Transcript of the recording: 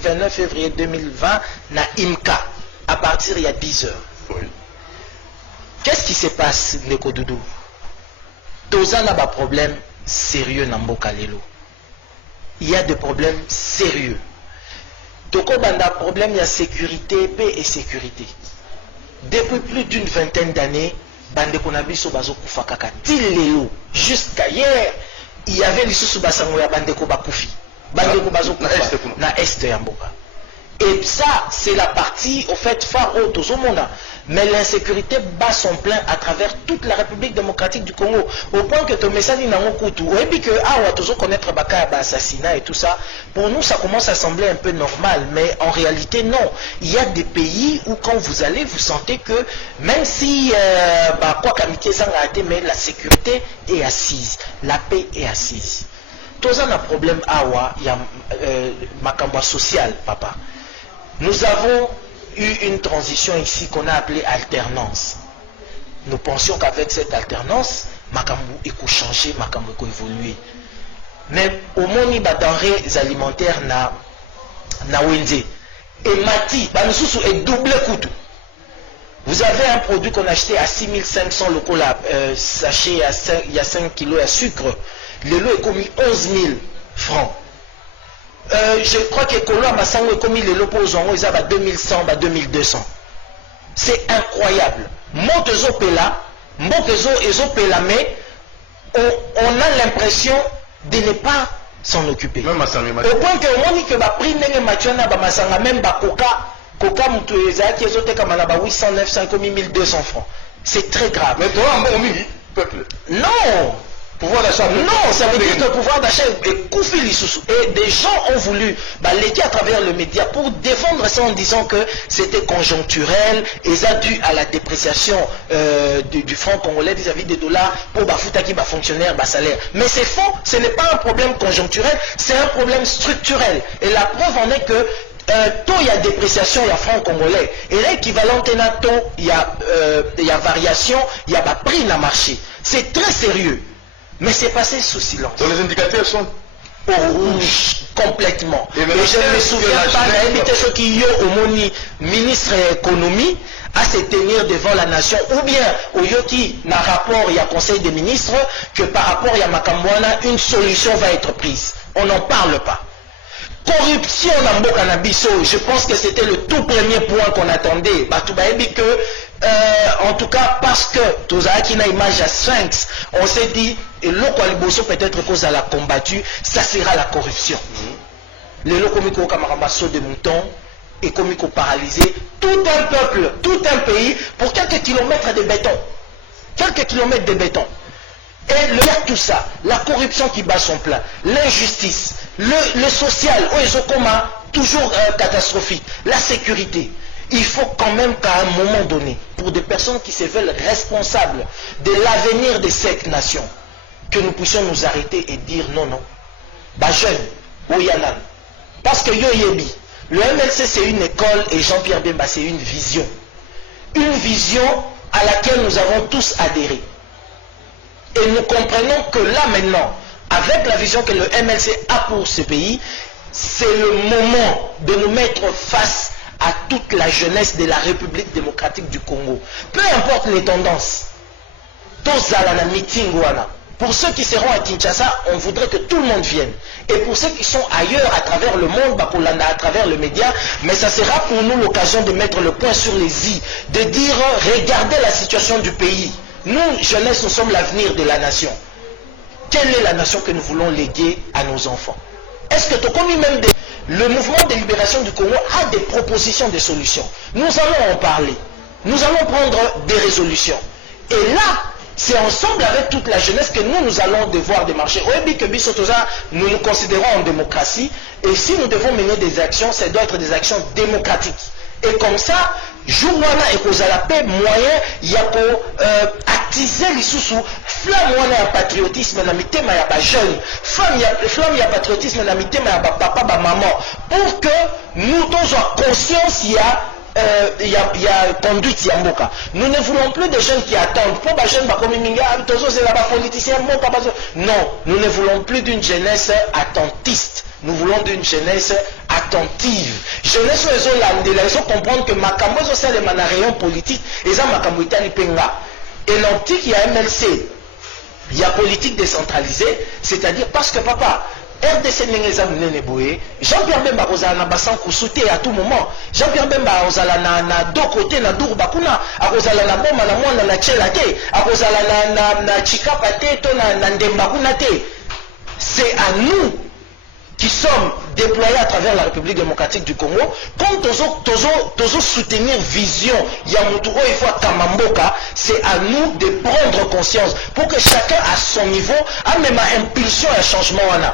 29 février 2020 na IMCA à partir il y a 10 heures. Oui. Qu'est-ce qui se passe, Ndeko Doudou? Toza n'a pas de problème sérieux dans Mboka Lelo. Il y a des problèmes sérieux. Toko banda problème, il y a sécurité, paix et sécurité. Depuis plus d'une vingtaine d'années, Bandeko Nabiso Bazo Koufakaka, Tilelo, jusqu'à hier, il y avait les sous-basango ya Bandeko Bakoufi. Bandeko Bazo Koufa, na Est Yamboka. Et ça, c'est la partie, au fait, phare au monde. Mais l'insécurité bat son plein à travers toute la République démocratique du Congo. Au point que ton message n'a pas coûté. Et puis que, toujours connaître Baka, assassinat et tout ça, pour nous, ça commence à sembler un peu normal. Mais en réalité, non. Il y a des pays où, quand vous allez, vous sentez que, même si, quoi qu'amitié ça a été, mais la sécurité est assise. La paix est assise. Tout ça, un problème, il y a Makamba social, papa. Nous avons eu une transition ici qu'on a appelée alternance. Nous pensions qu'avec cette alternance, Makambu éco changé, Makambu éco évolué. Mais au moins, il y a des denrées alimentaires na Wenze. Et Mati, nous est double couteau. Vous avez un produit qu'on a acheté à 6500 locaux là, sachet il y a 5 kilos de sucre. Le lot est commis 11 000 francs. Je crois que Kolo Massango est commis le lot pour ils ont 2100, 2200. C'est incroyable. Motezo Pela, Motezo Pela, mais on a l'impression de ne pas s'en occuper. Au point que on dit que ba prix n'est machana ba masanga même ba coca mutueza qui est comme na ba 800, 900, 1200 francs. C'est très grave. Mais toi on dit peuple. Non. Pouvoir d'achat. Non, ça veut dire que le pouvoir d'achat est couffé les sous. Et des gens ont voulu l'équipe à travers le média pour défendre ça en disant que c'était conjoncturel et ça dû à la dépréciation du franc congolais vis-à-vis des dollars pour Bafoutaki, fonctionnaire, salaire. Mais c'est faux, ce n'est pas un problème conjoncturel, c'est un problème structurel. Et la preuve en est que il y a dépréciation, il y a franc congolais. Et l'équivalent il y a variation, il y a prix dans le marché. C'est très sérieux. Mais c'est passé sous silence. Donc les indicateurs sont au rouge, complètement. Et je ne me souviens pas d'inviter ceux qui ont au ministre de l'économie à se tenir devant la nation, ou bien au Yoki, dans le rapport, il y a conseil des ministres, que par rapport à Makambouana, une solution va être prise. On n'en parle pas. Corruption dans Mboka Nabiso, je pense que c'était le tout premier point qu'on attendait. En tout cas, parce que Tozaki na image à Sphinx, on s'est dit, et l'Okwaliboso peut-être cause à la combattu, ça sera la corruption. Les Lokomiko Kamarambasso de moutons, et Komiko paralysé, tout un peuple, tout un pays, pour quelques kilomètres de béton. Quelques kilomètres de béton. Et tout ça, la corruption qui bat son plein, l'injustice, le social, toujours catastrophique, la sécurité. Il faut quand même qu'à un moment donné, pour des personnes qui se veulent responsables de l'avenir de cette nation, que nous puissions nous arrêter et dire non, non. Jeune, Oyanan. Parce que Yoyebi, le MLC c'est une école et Jean-Pierre Bemba c'est une vision. Une vision à laquelle nous avons tous adhéré. Et nous comprenons que là maintenant, avec la vision que le MLC a pour ce pays, c'est le moment de nous mettre face à toute la jeunesse de la République démocratique du Congo. Peu importe les tendances. Tous à la meeting. Pour ceux qui seront à Kinshasa, on voudrait que tout le monde vienne. Et pour ceux qui sont ailleurs à travers le monde, à travers le média, mais ça sera pour nous l'occasion de mettre le point sur les i, de dire regardez la situation du pays. Nous, jeunesse, nous sommes l'avenir de la nation. Quelle est la nation que nous voulons léguer à nos enfants? Est-ce que même le mouvement de libération du Congo a des propositions de solutions? Nous allons en parler. Nous allons prendre des résolutions. Et là, c'est ensemble avec toute la jeunesse que nous allons devoir démarcher. Nous nous considérons en démocratie. Et si nous devons mener des actions, ça doit être des actions démocratiques. Et comme ça, Jouana et Kozalapé, moyen, il y a pour attiser les sous-sous, flamme y a patriotisme, na mitema ya ba jeune, flamme y a patriotisme, na mitema ya ba papa, ba maman, pour que nous tous ayons conscience, il y a il y a conduite Yamboka. Nous ne voulons plus de jeunes qui attendent. Pour les jeunes, politiciens, non, nous ne voulons plus d'une jeunesse attentiste. Nous voulons d'une jeunesse attentive. Jeunesse ils ont comprendre que Makambo c'est les manarayon politique et ça Makambo Itali Penga. Et l'antique il y a MLC, il y a politique décentralisée, c'est-à-dire parce que papa, RDC Nengeza Mounene Boye, Jean-Pierre Bemba Ozala na Bassan Kousouté à tout moment. Jean-Pierre Bemba Ozala na deux côtés na Dour Bakuna, Ozala na Boma na Mwana na Tchelate, Ozala na Chikapate, na Ndembakuna te. C'est à nous qui sommes déployés à travers la République démocratique du Congo, quand nous soutenir vision Yamoutouo et fois Kamamboka, c'est à nous de prendre conscience pour que chacun à son niveau a même impulsion à un changement.